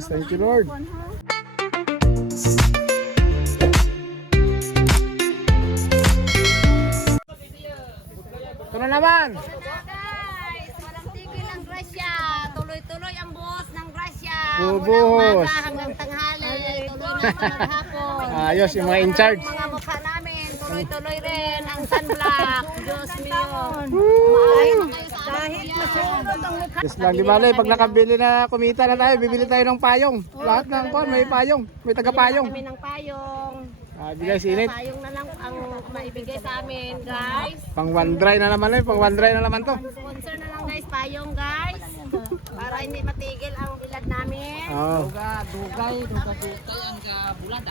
Ayos, thank you Lord. Ito na naman. Guys, walang tigil ang grasya. Tuloy-tuloy ang buhos ng grasya. Bubuhos. Mula umaga hanggang tanghali. Tuloy naman ang hapon. Ayos, yung mga in charge. Mga mukha namin, tuloy-tuloy rin ang sunblock. Diyos mio. Maaari mo kayo sa kahit masunod ang mukha. Yes lang, di bale, pag nakabili na kumita na tayo, bibili tayo ng payong. Lahat ng kon, may payong, may taga-payong. Kami ng payong. Bigay sinit. Payong na lang ang maibigay sa amin, guys. Pang one dry na naman pang one dry na naman to. Sponsor na lang guys, payong guys. Para hindi matigil ang bilad namin. Oh. Dugay ang bulada.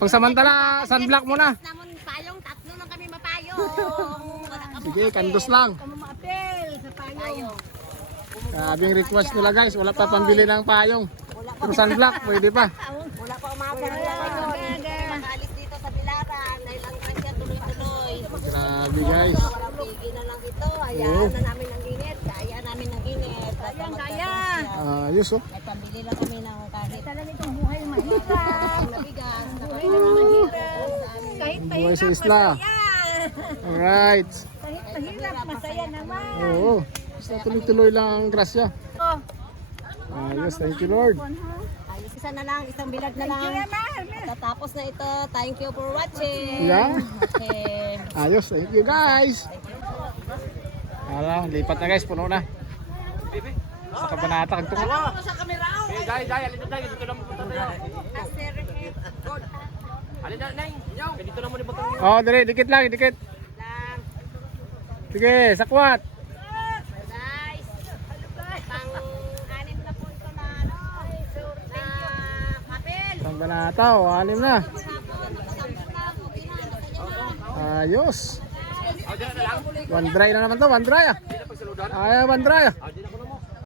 Pang samantala, sunblock muna. Namon payong, tatlo lang kami mapayong. Wala ka Sige, kandos lang. mapel sa payong. Sabing request nila guys, wala pa pambili ng payong. Pero sunblock, pwede pa. Wala pa umabot ng payong. Makaalis dito sa Bilaran dahil ang grasya tuloy-tuloy. Grabe guys. Walang tigil na lang ito. Hayaan na namin ang init. Kaya namin ang init. Kaya. Ayos oh. Ay pambili lang kami ng kahit talaga itong buhay mahirap. Nabigas. Buhay na mahirap. Kahit Buhay sa isla. Alright. Kahit mahirap, masaya naman. Oo. Basta tuloy-tuloy lang ang grasya. Ayos, thank you Lord. Ayos, isa na lang, isang bilad na lang. Tatapos na ito. Thank you for watching. Yeah. Okay. Ayos, thank you guys. Lipat na guys, puno na. Sa kabanata kang tungo. Sa kamera. Dai, alin na dito na mo punta tayo. Aster God. Alin na nai, inyaw. Dito na mo ni butang. Oh, dire, dikit lang, dikit. Lang. Sige, sakwat. Guys. Pang-anim na punto na ano. Na kapel. Ang banata, anim na. Ayos. One dry na naman to, one dry ah. Ay, one dry ah.